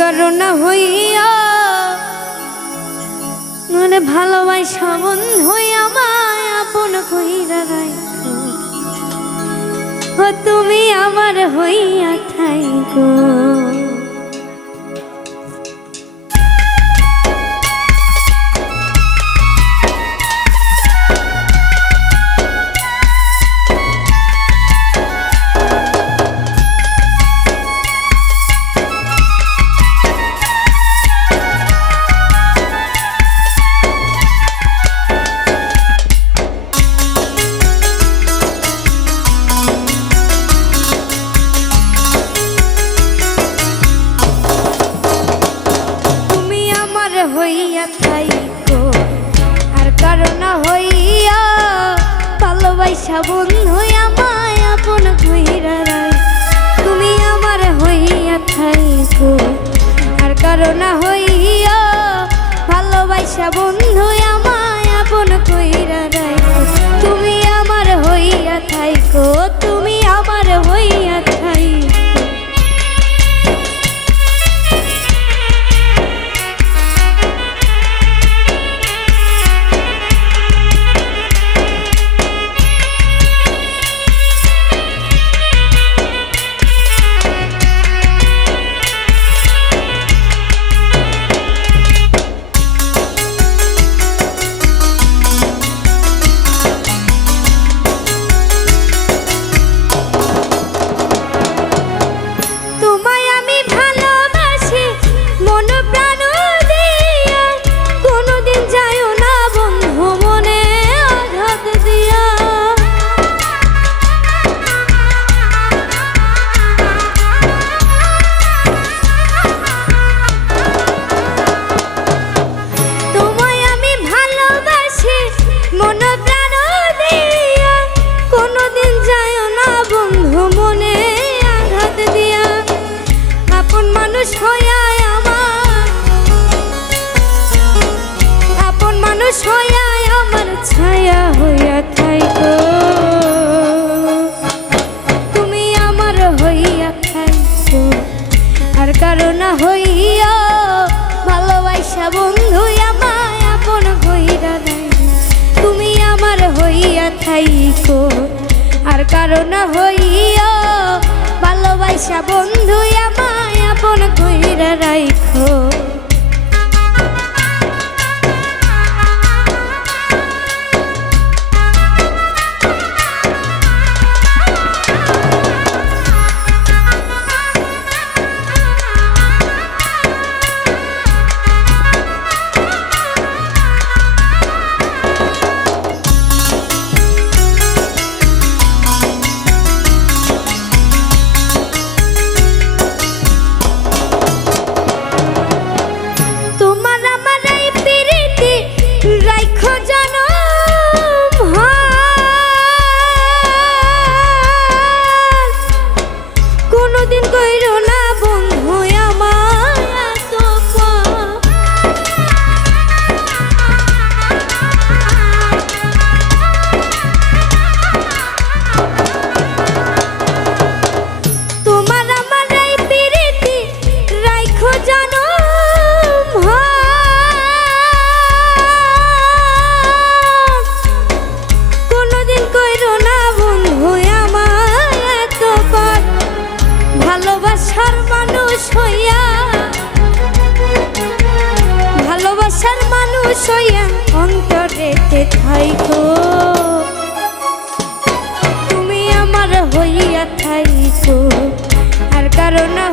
Corona হইয়া মনে ভালোবাসা বন্ধু আমায় আপন কইরা রাখো ও তুমি আমার হইয়া থাইকো। হইয়া থাইকো আর করোনা হইয়া ভালোবাসা বন্ধু আমায় আপন কইরা রাখো তুমি আমার হইয়া থাইকো আর করোনা হইয়া ভালোবাসা বন্ধু আমায় আপন কইরা রাখো তুমি আমার হইয়া থাইকো তুমি আমার হইয়া থাইকো। আমার ছায়া হইয়া থাইকো তুমি আমার হইয়া থাইকো আর করোনা হইয়া ভালোবাসা বন্ধু আমায় আপন কইরা রাখো তুমি আমার হইয়া থাইকো আর করোনা হইয়া ভালোবাসা বন্ধু আমায় আপন কইরা রাখো। ভালোবাসার মানুষ হইয়া অন্তরেতে থাইকো তুমি আমার হইয়া থাইকো আর করোনা